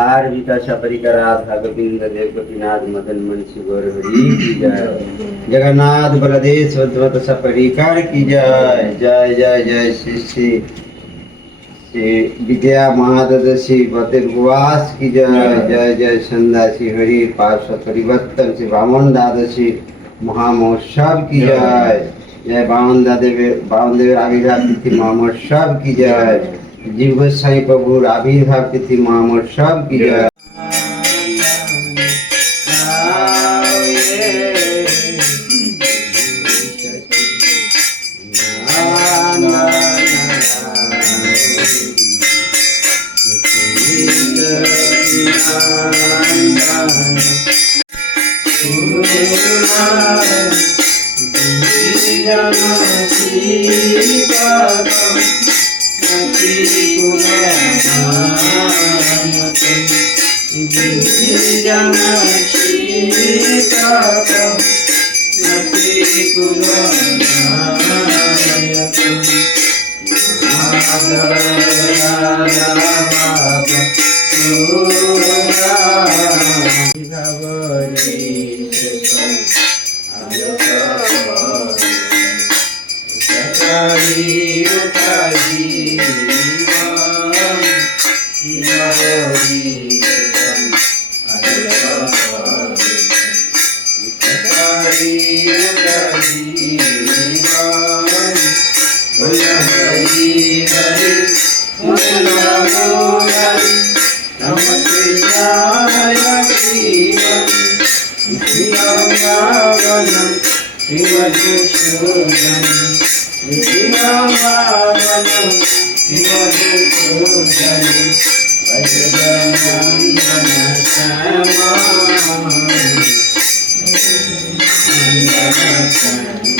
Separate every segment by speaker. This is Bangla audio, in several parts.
Speaker 1: धार विकासा परिकर राधा गोविंद देव गोपीनाथ मदन मनसी गौर हरि की जय। जगन्नाथ बलदेव सुभद्रत सपरिकर की जय। जय जय जय श्री श्री श्री विद्या महादशी बद्र उपवास की जय। जय जय संध्या श्री हरि पार्षद परिवर्तन श्री बामन द्वादशी महामहोत्सव की जय। जय। बावन देव बावन देव आविर्भाव तिथि महामहोत्सव की जय। जीव गोस्वाई प्रभुर आविर्भाव तिथि महामहोत्सव
Speaker 2: Thank you.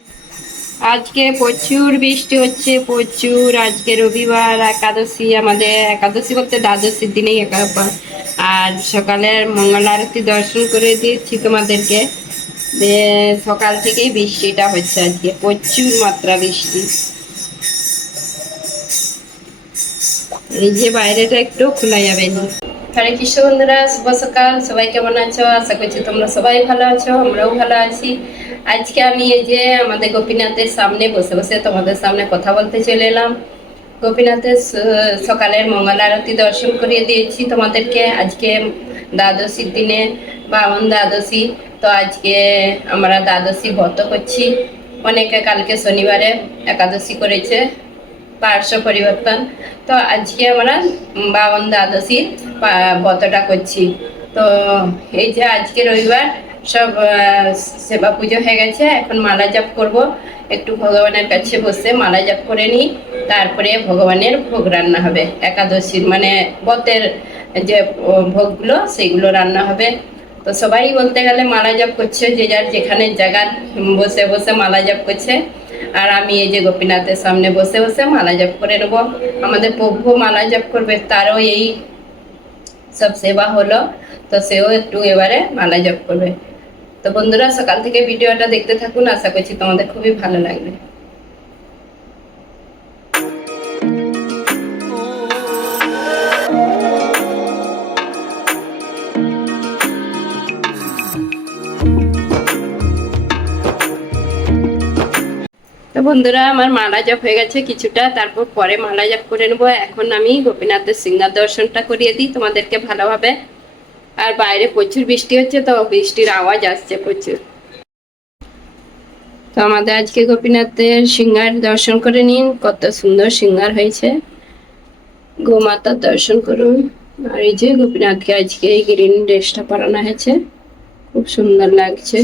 Speaker 3: আজকে প্রচুর বৃষ্টি হচ্ছে, প্রচুর। আজকে রবিবার, একাদশী, আমাদের একাদশী বলতে দ্বাদশীর দিনেই একাদশ। আর সকালের মঙ্গল আরতি দর্শন করে দিয়েছি তোমাদেরকে। সকাল থেকেই বৃষ্টিটা হচ্ছে আজকে, প্রচুর মাত্রা বৃষ্টি। এই যে বাইরেটা একটু খোলা যাবে না। হরে কৃষ্ণ বন্ধুরা শুভ সকাল সবাই কেমন আছো? আশা করছি তোমরা সবাই ভালো আছো, আমরাও ভালো আছি। আজকে আমি এই যে আমাদের গোপীনাথের সামনে বসে বসে তোমাদের সামনে কথা বলতে চলে এলাম। গোপীনাথের সকালের মঙ্গল আরতি দর্শন করিয়ে দিয়েছি তোমাদেরকে। আজকে দ্বাদশীর দিনে বামন দ্বাদশী, তো আজকে আমরা দ্বাদশী ব্রত করছি। অনেকে কালকে শনিবারে একাদশী করেছে। পার্শ্ব পরিবর্তন। তো আজকে আমরা বামন দ্বাদশীর ব্রতটা করছি। তো এই যে আজকে রবিবার সব সেবা পুজো হয়ে গেছে, এখন মালা জাপ করব। একটু ভগবানের কাছে বসে মালা জাপ করে নিই, তারপরে ভগবানের ভোগ রান্না হবে। একাদশীর মানে ব্রতের যে ভোগগুলো, সেগুলো রান্না হবে। তো সবাই বলতে গেলে মালা জাপ করছে, যে যার যেখানে জায়গা, বসে বসে মালা জাপ করছে। আর আমি এই যে গোপীনাথের সামনে বসে বসে মালা জাপ করে নেব। আমাদের প্রভু মালা জাপ করবে, তারও এই সব সেবা হলো, তো সেও একটু এবারে মালা জপ করবে। তো বন্ধুরা, সকাল থেকে ভিডিওটা দেখতে থাকুন, আশা করছি তোমাদের খুবই ভালো লাগবে। তো বন্ধুরা, আমার মালা জপ হয়ে গেছে কিছুটা, তারপর পরে মালা জপ করে নেব। এখন আমি গোপীনাথের সিঙ্গার দর্শনটা করিয়ে দিই তোমাদেরকে ভালোভাবে। আর বাইরে প্রচুর বৃষ্টি হচ্ছে, তো বৃষ্টির আওয়াজ আসছে প্রচুর। তো আমাদের আজকে গোপীনাথের সিঙ্গার দর্শন করে নিন, কত সুন্দর সিঙ্গার হয়েছে। গোমাতার দর্শন করুন। আর এই যে গোপীনাথকে আজকে এই গ্রিন ড্রেসটা পরানো হয়েছে, খুব সুন্দর লাগছে।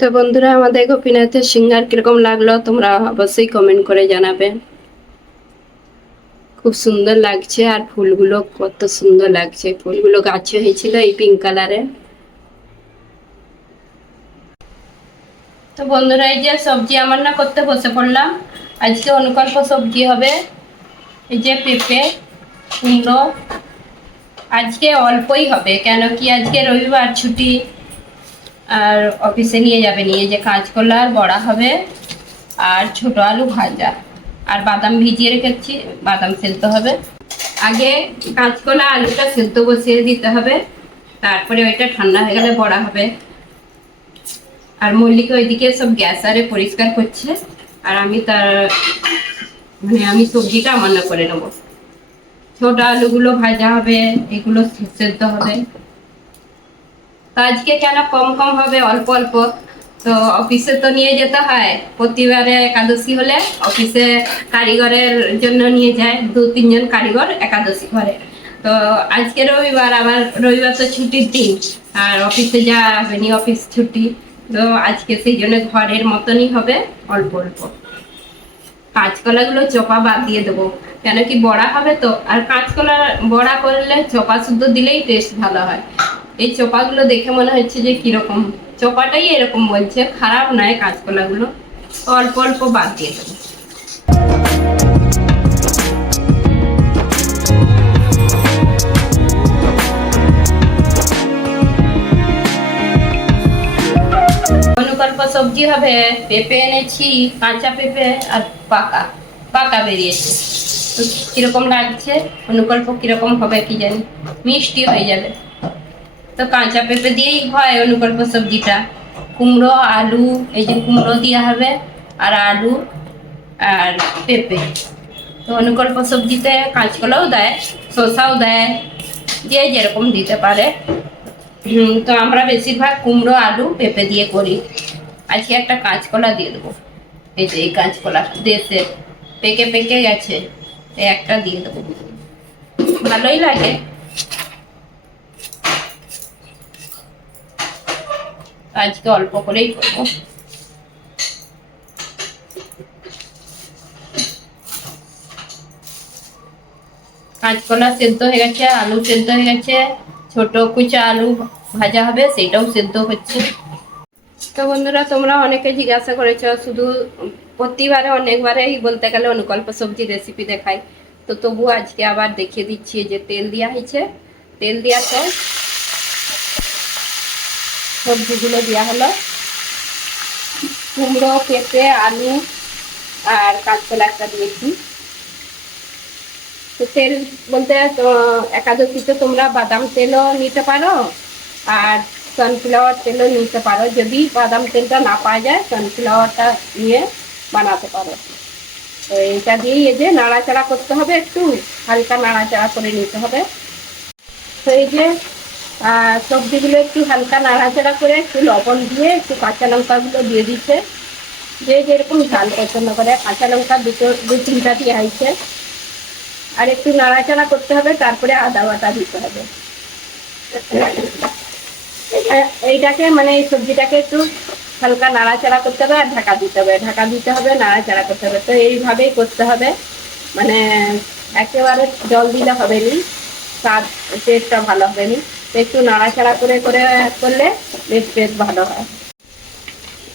Speaker 3: তো বন্ধুরা, আমাদের গোপীনাথের সিঙ্গার কীরকম লাগল, তোমরা অবশ্যই কমেন্ট করে জানাবে। খুব সুন্দর লাগছে আর ফুলগুলো কত সুন্দর লাগছে। ফুলগুলো গাছে হয়েছিল এই পিঙ্ক কালারে তো বন্ধুরা, এই যে সবজি আমার না করতে বসে পড়লাম। আজকে অনুকল্প সবজি হবে এই যে পেঁপে, কুমড়ো। আজকে অল্পই হবে, কেন কি আজকে রবিবার ছুটি। আর অফিসে নিয়ে যাবে। নিয়ে যে কাঁচকলা আর বড়া হবে আর ছোট আলু ভাজা। আর বাদাম ভিজিয়ে রেখেছি, বাদাম সেলতে হবে। আগে কাঁচকলা আলুটা সেলতে বসিয়ে দিতে হবে। তারপরে ওইটা ঠান্ডা হয়ে গেলে বড়া হবে। আর মল্লিকা ওইদিকে সব গ্যাস আরে পরিষ্কার করছে। আর আমি তার মানে আমি সবজিটা রান্না করে নেব। ছোট আলুগুলো ভাজা হবে, এগুলো সেদ্ধ হবে। তো আজকে কেন কম কম হবে? অল্প অল্প। তো অফিসে তো নিয়ে যেতে হয়। প্রতিবারে একাদশী হলে অফিসে কারিগরের জন্য নিয়ে যায়। দু, তিনজন কারিগর একাদশী ঘরে। তো আজকে রবিবার আমার রবিবার তো ছুটির দিন। আর অফিসে যাওয়া হবে নি অফিস ছুটি, তো আজকে সেই জন্য ঘরের মতনই হবে, অল্প অল্প। কাঁচকলাগুলো চপা বাদ দিয়ে দেবো। কেন কি বড়া হবে তো? আর কাঁচকলা বড়া করলে চপা শুদ্ধ দিলেই টেস্ট ভালো হয়। এই চোপাগুলো দেখে মনে হচ্ছে যে কীরকম। চোপাটাই এরকম বলছে, খারাপ নয় কাঁচকলাগুলো অল্প অল্প বাদ দিয়ে দেবো। অনুকল্প সবজি হবে, পেঁপে এনেছি, কাঁচা পেঁপে আর পাকা পাকা বেরিয়েছে। তো কীরকম লাগছে? অনুকল্প কীরকম হবে কি জানি? মিষ্টি হয়ে যাবে। তো কাঁচা পেঁপে দিয়েই হয় অনুকল্প সবজিটা। কুমড়ো, আলু, এই যে কুমড়ো দেওয়া হবে, আর আলু আর পেঁপে। তো অনুকল্প সবজিতে কাঁচকলাও দেয়, শসাও দেয়, যে যেরকম দিতে পারে। তো আমরা বেশিরভাগ কুমড়ো, আলু, পেঁপে দিয়ে করি। আজকে একটা কাঁচকলা দিয়ে দেবো। এই যে এই কাঁচকলা দেশে পেকে পেকে গেছে একটা দিয়ে দেবো। ভালোই লাগে। আজকে অল্প করেই করব। কাঁচকলা সেদ্ধ হয়ে গেছে, আলু সেদ্ধ হয়ে গেছে, ছোট কুচা আলু ভাজা হবে সেটাও সেদ্ধ হচ্ছে। তো বন্ধুরা, তোমরা অনেকে জিজ্ঞাসা করেছ, শুধু প্রতিবারে, অনেকবারেই বলতে গেলে অনুকল্প সবজি রেসিপি দেখাই। তো তবু আজকে আবার দেখিয়ে দিচ্ছি যে তেল দেওয়া হয়েছে। তেল দেওয়াতে সবজিগুলো দেওয়া হলো। কুমড়ো, পেঁপে, আলু আর কাঁচকলা একটা দিয়েছি। তো তেল বলতে একাদশীতে তোমরা বাদাম তেলও নিতে পারো আর সানফ্লাওয়ার তেলও নিতে পারো। যদি বাদাম তেলটা না পাওয়া যায় সানফ্লাওয়ারটা নিয়ে বানাতে পারো। তো এটা দিয়েই এই যে নাড়াচাড়া করতে হবে একটু, হালকা নাড়াচাড়া করে নিতে হবে। তো এই যে সবজিগুলো একটু হালকা নাড়াচাড়া করে একটু লবণ দিয়ে একটু কাঁচা লঙ্কাগুলো দিয়ে দিচ্ছে। যে যেরকম ঝাল পছন্দ করে, কাঁচা লঙ্কা দুটো দু তিনটা দিয়ে হয়েছে আর একটু নাড়াচাড়া করতে হবে, তারপরে আদা বাটা দিতে হবে। এইটাকে মানে এই সবজিটাকে একটু হালকা নাড়াচাড়া করতে হবে আর ঢাকা দিতে হবে। ঢাকা দিতে হবে, নাড়াচাড়া করতে হবে। তো এইভাবেই করতে হবে। মানে একেবারে জল দিলে হবে নি স্বাদ, টেস্টটা ভালো হবে নি একটু নাড়াচাড়া করে করে করলে বেশ বেশ ভালো হয়।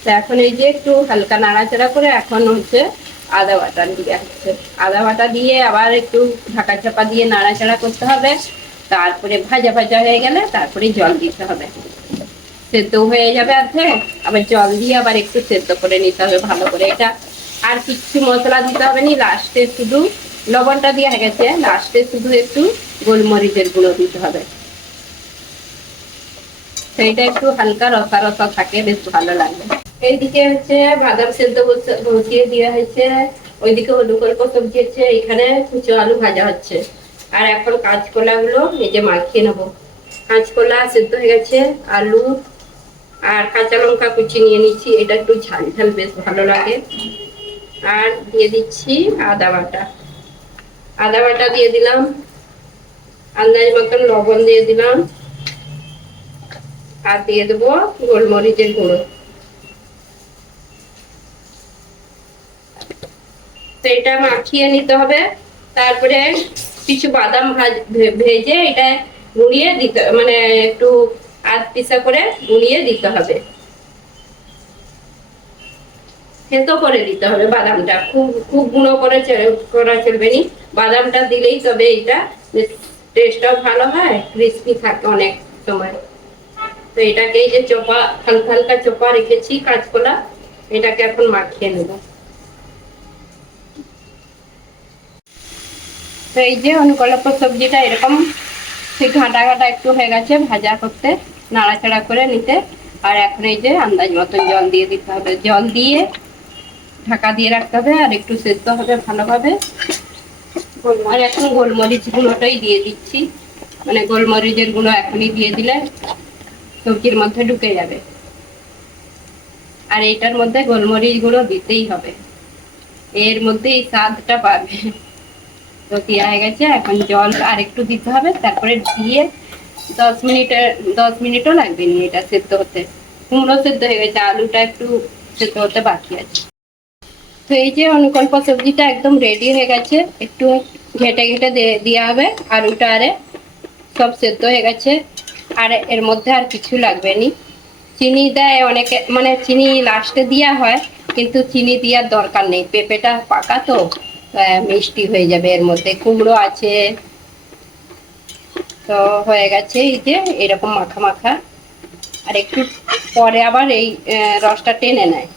Speaker 3: তো এখন এই যে একটু হালকা নাড়াচাড়া করে এখন হচ্ছে আদা বাটা দিয়ে হচ্ছে। আদা বাটা দিয়ে আবার একটু ঢাকা চাপা দিয়ে নাড়াচাড়া করতে হবে। তারপরে ভাজা ভাজা হয়ে গেলে তারপরে জল দিতে হবে। সেদ্ধ হয়ে যাবে আছে আবার জল দিয়ে আবার একটু সেদ্ধ করে নিতে হবে ভালো করে। এটা আর কিছু মশলা দিতে হবে না। লাস্টে শুধু লবণটা দেওয়া গেছে। লাস্টে শুধু একটু গোলমরিচের গুঁড়ো দিতে হবে। সেইটা একটু হালকা রসা রসা থাকে, বেশ ভালো লাগবে এইদিকে হচ্ছে বাদাম সেদ্ধ বসে- বসিয়ে দেওয়া হয়েছে। ওইদিকে অল্প সবজি হচ্ছে এখানে কুচো আলু ভাজা হচ্ছে। আর এখন কাঁচকলা গুলো নিজে মাখিয়ে নেব। কাঁচকলা সেদ্ধ হয়ে গেছে, আলু আর কাঁচা লঙ্কা কুচি নিয়ে নিচ্ছি এটা একটু ঝাল ঝাল, বেশ ভালো লাগে। আর দিয়ে দিচ্ছি আদা বাটা। আদা বাটা দিয়ে দিলাম। আন্দাজ মতন লবণ দিয়ে দিলাম। আর দিয়ে দেবো গোলমরিচের গুঁড়ো। এটা মাখিয়ে নিতে হবে। তারপরে কিছু বাদাম ভেজে এটা গুঁড়িয়ে দিতে মানে একটু আধ পিসা করে গুঁড়িয়ে দিতে হবে। থেতো করে দিতে হবে বাদামটা। খুব খুব গুঁড়ো করে করা চলবে নি। বাদামটা দিলেই তবে এটা টেস্টটাও ভালো হয় ক্রিস্পি থাকে অনেক সময়। তো এটাকে এই যে চোপা, হালকা হালকা চোপা রেখেছি কাঁচকলা, এটাকে এখন মাখিয়ে নেব। তো এই যে অনুকল্প সবজিটা এরকম ঘাঁটা ঘাঁটা একটু হয়ে গেছে ভাজা করতে, নাড়াচাড়া করে নিতে। আর এখন এই যে আন্দাজ মতন জল দিয়ে দিতে হবে। জল দিয়ে ঢাকা দিয়ে রাখতে হবে আর একটু সেদ্ধ হবে ভালোভাবে। আর এখন গোলমরিচ গুঁড়োটাই দিয়ে দিচ্ছি। মানে গোলমরিচের গুঁড়ো এখনই দিয়ে দিলে সবজির মধ্যে ঢুকে যাবে। আর এইটার মধ্যে গোলমরিচ গুঁড়ো দিতেই হবে। এর মধ্যেই স্বাদটা পাবে। তো দেওয়া হয়ে গেছে, এখন জল আর একটু দিতে হবে, তারপরে দিয়ে দশ মিনিটে, দশ মিনিটও লাগবে নি এটা সেদ্ধ হতে। কুমড়ো সেদ্ধ হয়ে গেছে, আলুটা একটু সেদ্ধ হতে বাকি আছে। তো এই যে অনুকল্প সবজিটা একদম রেডি হয়ে গেছে, একটু ঘেটে ঘেটে দেওয়া হবে, আলুটা আরে সব সেদ্ধ হয়ে গেছে। আর এর মধ্যে আর কিছু লাগবে নি। চিনি দেয় অনেকে মানে চিনি লাস্টে দেওয়া হয়, কিন্তু চিনি দেওয়ার দরকার নেই। পেঁপেটা পাকা তো মিষ্টি হয়ে যাবে এর মধ্যে। কুমড়ো আছে। তো হয়ে গেছে এই যে, এরকম মাখা মাখা। আর একটু পরে আবার এই রসটা টেনে নেয়।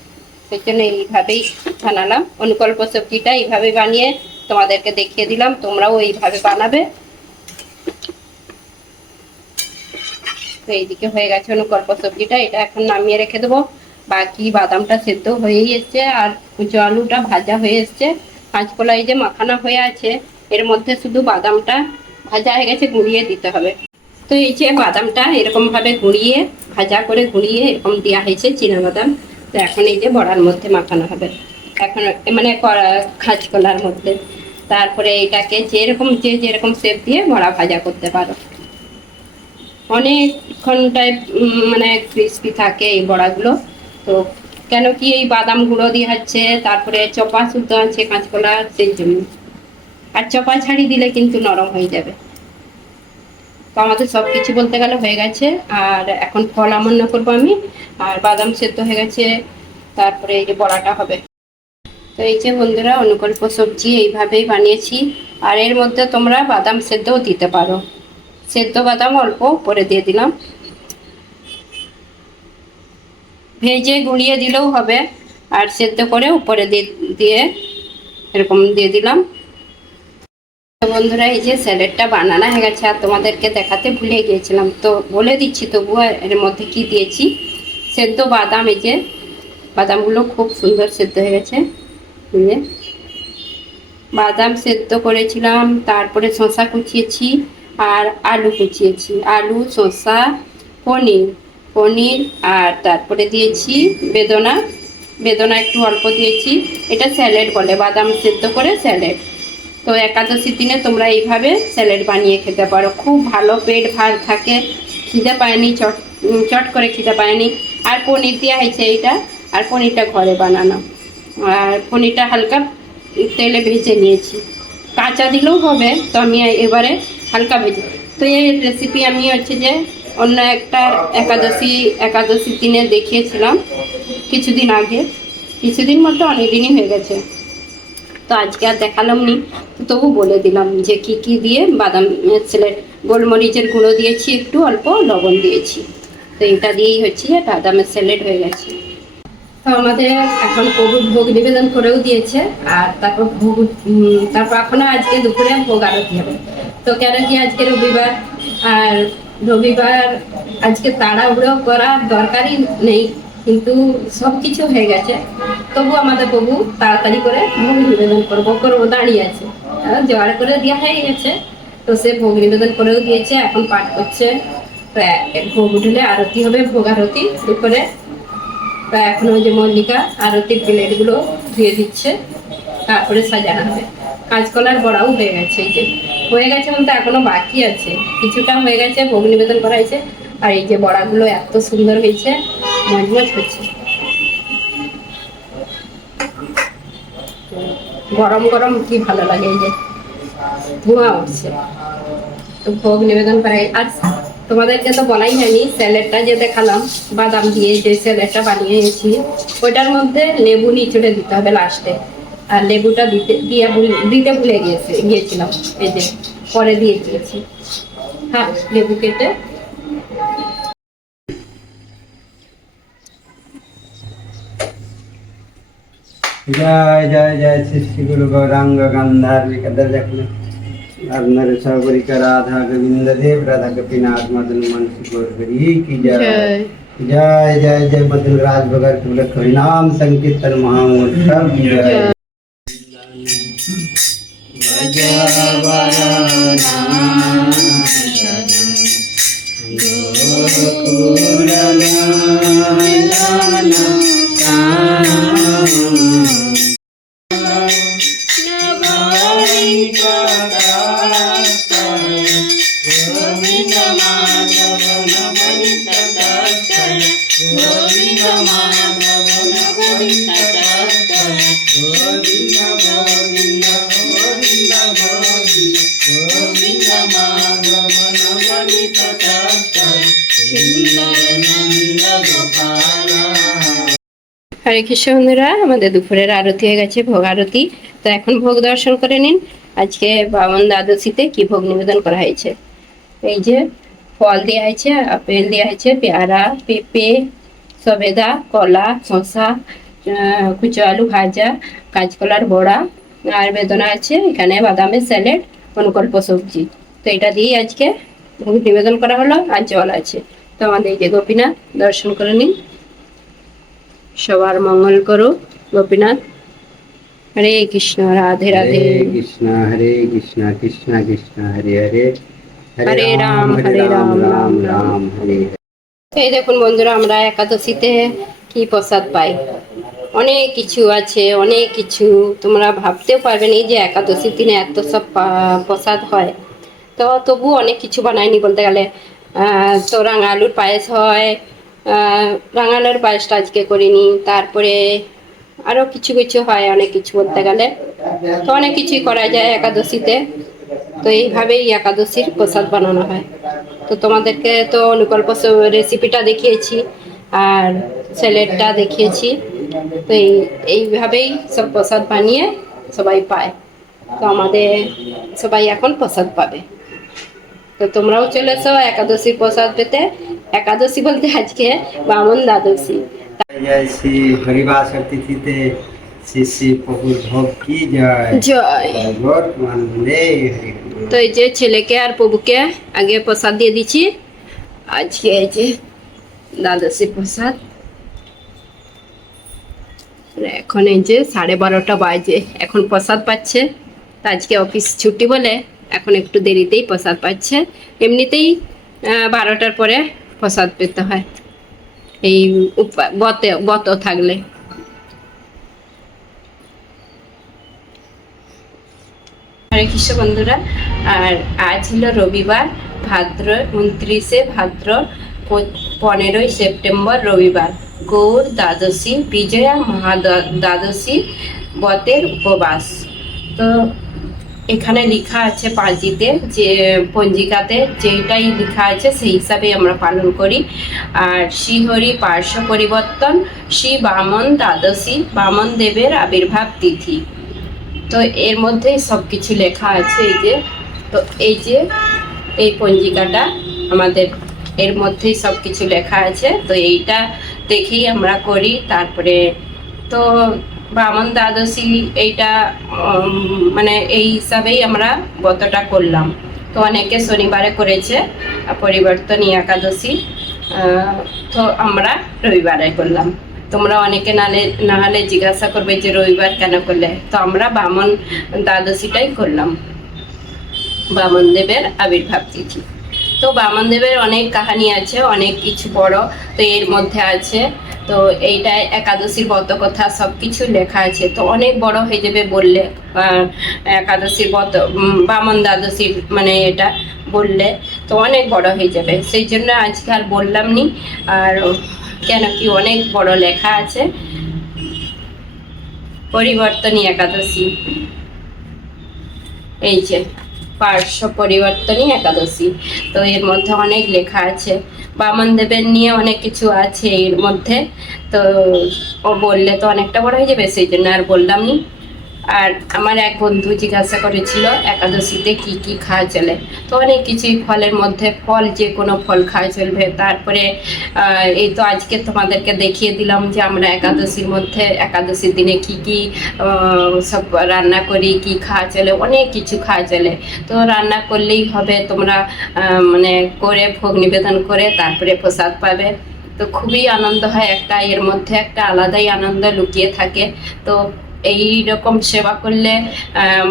Speaker 3: সেই জন্য এইভাবেই বানালাম। অনুকল্প সবজিটা এইভাবে বানিয়ে তোমাদেরকে দেখিয়ে দিলাম। তোমরাও এইভাবে বানাবে। তো এইদিকে হয়ে গেছে অনুকল্প সবজিটা এটা এখন নামিয়ে রেখে দেবো। বাকি বাদামটা সেদ্ধ হয়েই এসছে আর কুচো আলুটা ভাজা হয়ে এসছে। কাঁচকলা এই যে মাখানা হয়ে আছে, এর মধ্যে শুধু বাদামটা ভাজা হয়ে গেছে, গুঁড়িয়ে দিতে হবে। তো এই যে বাদামটা এরকম ভাবে গুঁড়িয়ে, ভাজা করে গুঁড়িয়ে এরকম দেওয়া হয়েছে বাদাম, তো এখন এই যে বড়ার মধ্যে মাখানো হবে। এখন মানে কাঁচকলার মধ্যে। তারপরে এটাকে যেরকম যে যেরকম শেপ দিয়ে বড়া ভাজা করতে পারো। অনেকক্ষণ টাইপ মানে ক্রিস্পি থাকে এই বড়াগুলো। তো কেন কি এই বাদাম গুঁড়ো দিয়ে হচ্ছে, তারপরে চপা শুদ্ধ আছে, কাঁচকলা, সেই জন্য। আর চপা ছাড়ি দিলে কিন্তু নরম হয়ে যাবে। তো আমাদের সব কিছু বলতে গেলে হয়ে গেছে। আর এখন ফল আমন্য করব আমি। আর বাদাম সেদ্ধ হয়ে গেছে। তারপরে এই যে বড়াটা হবে। তো এই যে বন্ধুরা, অনুকল্প সবজি এইভাবেই বানিয়েছি। আর এর মধ্যে তোমরা বাদাম সেদ্ধও দিতে পারো। সেদ্ধ বাদাম অল্প উপরে দিয়ে দিলাম। ভেজে গুঁড়িয়ে দিলেও হবে, আর সেদ্ধ করে উপরে দিয়ে এরকম দিয়ে দিলাম। বন্ধুরা, এই যে স্যালাডটা বানানো হয়ে গেছে, আর তোমাদেরকে দেখাতে ভুলে গিয়েছিলাম। তো বলে দিচ্ছি তবুও এর মধ্যে কি দিয়েছি। সেদ্ধ বাদাম, এই যে বাদামগুলো খুব সুন্দর সেদ্ধ হয়ে গেছে। বাদাম সেদ্ধ করেছিলাম, তারপরে শসা কুচিয়েছি আর আলু কুচিয়েছি। আলু, শসা, পনির। পনির আর তারপরে দিয়েছি বেদনা। বেদনা একটু অল্প দিয়েছি। এটা স্যালাড বলে, বাদাম সেদ্ধ করে স্যালাড। তো একাদশীর দিনে তোমরা এইভাবে স্যালাড বানিয়ে খেতে পারো। খুব ভালো পেট ভার থাকে, খিদে পায়নি, চট চট করে খিদে পায়নি। আর পনির দেওয়া হয়েছে এইটা, আর পনিরটা ঘরে বানানো। আর পনিরটা হালকা তেলে ভেজে নিয়েছি। কাঁচা দিলেও হবে, তো আমি এবারে হালকা ভেজে। তো এই রেসিপি আমি হচ্ছে যে অন্য একটা একাদশী একাদশীর দিনে দেখিয়েছিলাম কিছুদিন আগে। কিছুদিন অনেক দিনই হয়ে গেছে। তো আজকে আর দেখালাম নি। তবু বলে দিলাম যে কি কি দিয়ে বাদাম ছেলের গোলমরিচের গুঁড়ো দিয়েছি, একটু অল্প লবণ দিয়েছি। তো এটা দিয়েই হচ্ছে বাদামের স্যালাড হয়ে গেছে। তো আমাদের এখন প্রভু ভোগ নিবেদন করেও দিয়েছে। আর তারপর ভোগ তারপর এখনও আজকে দুপুরে ভোগ আরতি হবে। তো কেন কি আজকে রবিবার? আর রবিবার আজকে তাড়াহুড়ো করার দরকারই নেই, কিন্তু সব কিছু হয়ে গেছে। তবু আমাদের প্রভু তাড়াতাড়ি করে ভোগ নিবেদন করব করব, দাঁড়িয়ে আছে। আর জোগাড় করে দেওয়া হয়ে গেছে। তো সে ভোগ নিবেদন করেও দিয়েছে, এখন পাঠ করছে। ভোগ উঠলে আরতি হবে ভোগ আরতি তা এখন ওই যে মল্লিকা আরতির প্লেটগুলো দিয়ে দিচ্ছে। তারপরে সাজানো হবে। কাঁচকলার বড়াও হয়ে গেছে এই যে। হয়ে গেছে বলতে এখনও বাকি আছে। কিছুটা হয়ে গেছে, ভোগ নিবেদন করা হয়েছে। আর এই যে বড়াগুলো এত সুন্দর হয়েছে মজমজ হচ্ছে। গরম গরম কি ভালো লাগে এই যে। ধোঁয়া উঠছে। তো ভোগ নিবেদন করে আর তোমাদেরকে তো বলাই হয়নি, স্যালাডটা যে দেখালাম, বাদাম দিয়ে যে স্যালাডটা বানিয়েছি, ওইটার মধ্যে লেবু নিচড়ে দিতে হবে লাস্টে। আর লেবুটা দিতে দিয়ে দিতে ভুলে গিয়েছে গিয়েছিলাম এই যে পরে দিয়ে দিয়েছি। হ্যাঁ লেবু কেটে।
Speaker 1: জয় জয় জয় সৃষ্টি গুরু গৌরাঙ্গ গান্ধার্বিক দর্জকুল আপনার সবরিক রাধা গোবিন্দ দেব রাধা গোপীনাথ মদন মনসু গৌরী কি জয়। জয়। জয় জয় মধুর রাজ ভগত হরিনাম সংকীর্তন মহামূর্ষ কি জয়। की
Speaker 3: হরে কৃষ্ণ বন্ধুরা, আমাদের দুপুরের আরতি হয়ে গেছে, ভোগ আরতি। তো এখন ভোগ দর্শন করে নিন। আজকে বামন দ্বাদশীতে কি ভোগ নিবেদন করা হয়েছে? এই যে ফল দেওয়া হয়েছে, আপেল দেওয়া হয়েছে, পেয়ারা, পেঁপে, সবেদা, কলা, শসা কুচো আলু ভাজা, কাঁচকলার বড়া, আর বেদনা আছে। এখানে বাদামের স্যালেড অনুকল্প সবজি তো এটা দিয়েই আজকে ভোগ নিবেদন করা হলো, আর জল আছে। তো আমাদের এই যে গোপীনাথ, দর্শন করে নিন। সবার মঙ্গল করো গোপীনাথ। হরে কৃষ্ণ রাধে রাধে।
Speaker 1: কৃষ্ণ হরে কৃষ্ণ কৃষ্ণ কৃষ্ণ হরে
Speaker 3: হরে। হরে রাম হরে
Speaker 1: রাম রাম। রাম হরে।
Speaker 3: এই দেখুন বন্ধুরা আমরা একাদশীতে কি প্রসাদ পাই? অনেক কিছু আছে অনেক কিছু। তোমরা ভাবতেও পারবে না যে একাদশীর দিনে এত সব প্রসাদ হয়। তো তবু অনেক কিছু বানায়নি বলতে গেলে। তো রাঙা আলুর পায়েস হয় আহ, রাঙালুর পায়েসটা আজকে করিনি তারপরে আরও কিছু কিছু হয় অনেক কিছু বলতে গেলে। তো অনেক কিছুই করা যায় একাদশীতে। তো এইভাবেই একাদশীর প্রসাদ বানানো হয়। তো তোমাদেরকে তো অনুকল্প রেসিপিটা দেখিয়েছি আর স্যালেডটা দেখিয়েছি। তো এই এইভাবেই সব প্রসাদ বানিয়ে সবাই পায়। তো আমাদের সবাই এখন প্রসাদ পাবে। তো তোমরাও চলে এসো একাদশীর প্রসাদ পেতে। একাদশী বলতে আজকে বামন দ্বাদশী।
Speaker 1: হরিবাসর তিথিতে
Speaker 3: তো এই যে ছেলেকে আর প্রভুকে আগে প্রসাদ দিয়ে দিচ্ছি। আজকে এই যে দ্বাদশী প্রসাদ। এখন এই যে সাড়ে বারোটা বাজে এখন প্রসাদ পাচ্ছে। তা আজকে অফিস ছুটি বলে এখন একটু দেরিতেই প্রসাদ পাচ্ছে। এমনিতেই বারোটার পরে প্রসাদ পেতে হয়। এই বতে, বত থাকলে। হরে কৃষ্ণ বন্ধুরা, আর আজ হলো রবিবার, ভাদ্র উনত্রিশে ভাদ্র পনেরোই সেপ্টেম্বর রবিবার। গৌর দ্বাদশী, বিজয়া মহা দ্বাদশী বতের উপবাস। তো এখানে লেখা আছে পাঁজিতে যে পঞ্জিকাতে যেটাই লেখা আছে সেই হিসাবে আমরা পালন করি। আর শ্রীহরি পার্শ্ব পরিবর্তন, শ্রী বামন দ্বাদশী, বামন দেবের আবির্ভাব তিথি। তো এর মধ্যে সব কিছু লেখা আছে এই যে। তো এই যে, এই পঞ্জিকাটা আমাদের এর মধ্যেই সব কিছু লেখা আছে। তো এইটা দেখেই আমরা করি, তারপরে তো বামন দ্বাদশী এইটা মানে এই হিসাবেই আমরা ব্রতটা করলাম। তো অনেকে শনিবারে করেছে পরিবর্তনী একাদশী তো আমরা রবিবারে করলাম। তোমরা অনেকে নালে নাহলে জিজ্ঞাসা করবে যে রবিবার কেন করলে? তো আমরা বামন দ্বাদশীটাই করলাম। বামন দেবের আবির্ভাব তিথি। তো বামন দেবের অনেক কাহানি আছে, অনেক কিছু বড় তো এর মধ্যে আছে। তো এইটা একাদশীর ব্রত কথা সব কিছু লেখা আছে। তো অনেক বড় হয়ে যাবে বললে একাদশীর ব্রত বামন দ্বাদশীর মানে এটা বললে, তো অনেক বড় হয়ে যাবে। সেই জন্য আজকে আর বললাম নি, আর কেন কি অনেক বড় লেখা আছে। পরিবর্তনী একাদশী। এই যে। পার্শ্ব পরিবর্তনই একাদশী। তো এর মধ্যে অনেক লেখা আছে। বামন দেবের নিয়ে অনেক কিছু আছে এর মধ্যে। তো ও বললে তো অনেকটা বড় হয়ে যাবে, সেই জন্য আর বললাম নি। আর আমার এক বন্ধু জিজ্ঞাসা করেছিল, একাদশীতে কি কি খাওয়া চলে? তো অনেক কিছুই ফলের মধ্যে ফল, যে কোনো ফল খাওয়া চলবে। তারপরে এই তো আজকে তোমাদেরকে দেখিয়ে দিলাম যে আমরা একাদশীর মধ্যে, একাদশীর দিনে কি কি সব রান্না করি, কি খাওয়া চলে, অনেক কিছু খাওয়া চলে। তো রান্না করলেই হবে, তোমরা মানে করে, ভোগ নিবেদন করে, তারপরে প্রসাদ পাবে। তো খুবই আনন্দ হয় একটা, এর মধ্যে একটা আলাদাই আনন্দ লুকিয়ে থাকে। তো এই রকম সেবা করলে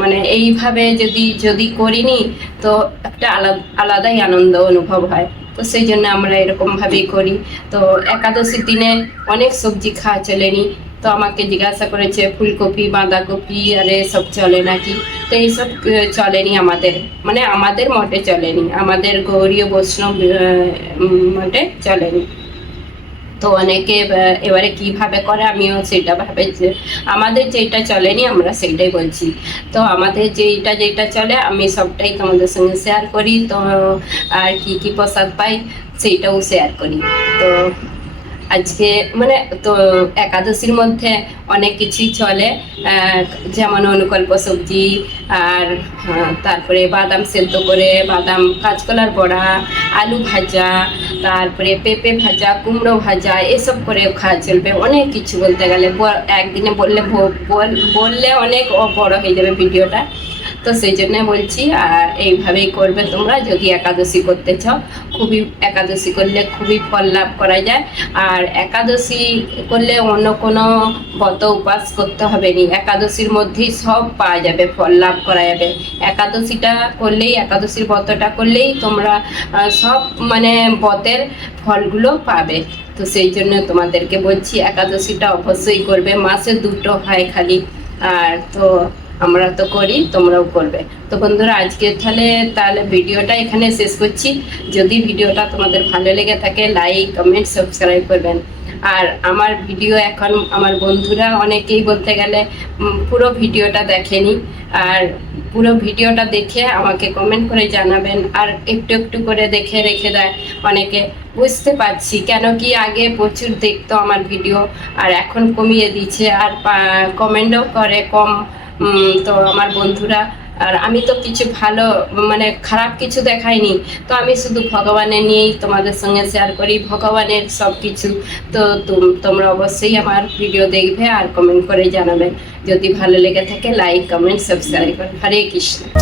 Speaker 3: মানে এইভাবে যদি যদি করিনি, তো একটা আলাদা, আলাদাই আনন্দ অনুভব হয়। তো সেই জন্য আমরা এরকম ভাবেই করি। তো একাদশীর দিনে অনেক সবজি খাওয়া চলেনি তো আমাকে জিজ্ঞাসা করেছে, ফুলকপি, বাঁধাকপি, আর এসব চলে নাকি? তো এইসব চলেনি আমাদের। মানে আমাদের মঠে চলেনি আমাদের গৌরীয় বৈষ্ণব মঠে চলেনি তো অনেকে এবারে কীভাবে করে আমিও সেটা ভাবে যে আমাদের যেটা চলেনি আমরা সেটাই বলছি। তো আমাদের যেইটা যেটা চলে আমি সবটাই তোমাদের সঙ্গে শেয়ার করি। তো আর কি কি প্রসাদ পাই সেইটাও শেয়ার করি। তো আজকে মানে তো একাদশীর মধ্যে অনেক কিছুই চলে যেমন অনুকল্প সবজি আর তারপরে বাদাম সেদ্ধ করে বাদাম কাঁচকলার বড়া, আলু ভাজা, তারপরে পেঁপে ভাজা, কুমড়ো ভাজা, এসব করে খাওয়া চলবে। অনেক কিছু বলতে গেলে একদিনে বললে বললে অনেক বড় হয়ে যাবে ভিডিওটা। তো সেই জন্য বলছি, আর এইভাবেই করবে তোমরা। যদি একাদশী করতে চাও, খুবই একাদশী করলে খুবই ফল লাভ করা যায়। আর একাদশী করলে অন্য কোনো ব্রত উপাস করতে হবে না। একাদশীর মধ্যেই সব পাওয়া যাবে, ফল লাভ করা যাবে। একাদশীটা করলেই, একাদশীর ব্রতটা করলেই তোমরা সব মানে ব্রতের ফলগুলো পাবে। তো সেই জন্য তোমাদেরকে বলছি, একাদশীটা অবশ্যই করবে। মাসে দুটো হয় খালি। আর তো আমরা তো করি, তোমরাও করবে। তো বন্ধুরা, আজকে তাহলে তাহলে ভিডিওটা এখানে শেষ করছি। যদি ভিডিওটা তোমাদের ভালো লেগে থাকে লাইক কমেন্ট সাবস্ক্রাইব করবেন। আর আমার ভিডিও এখন, আমার বন্ধুরা অনেকেই বলতে গেলে পুরো ভিডিওটা দেখেনি। আর পুরো ভিডিওটা দেখে আমাকে কমেন্ট করে জানাবেন। আর একটু একটু করে দেখে রেখে দেয়। অনেকে বুঝতে পারছি কেন কি আগে প্রচুর দেখতো আমার ভিডিও, আর এখন কমিয়ে দিচ্ছে। আর কমেন্টও করে কম। তো আমার বন্ধুরা, আর আমি তো কিছু ভালো মানে খারাপ কিছু দেখাইনি। তো আমি শুধু ভগবানের নিয়েই তোমাদের সঙ্গে শেয়ার করি, ভগবানের সব কিছু তো তুম- তোমরা অবশ্যই আমার ভিডিও দেখবে আর কমেন্ট করে জানাবে। যদি ভালো লেগে থাকে লাইক কমেন্ট সাবস্ক্রাইব করো। হরে কৃষ্ণ।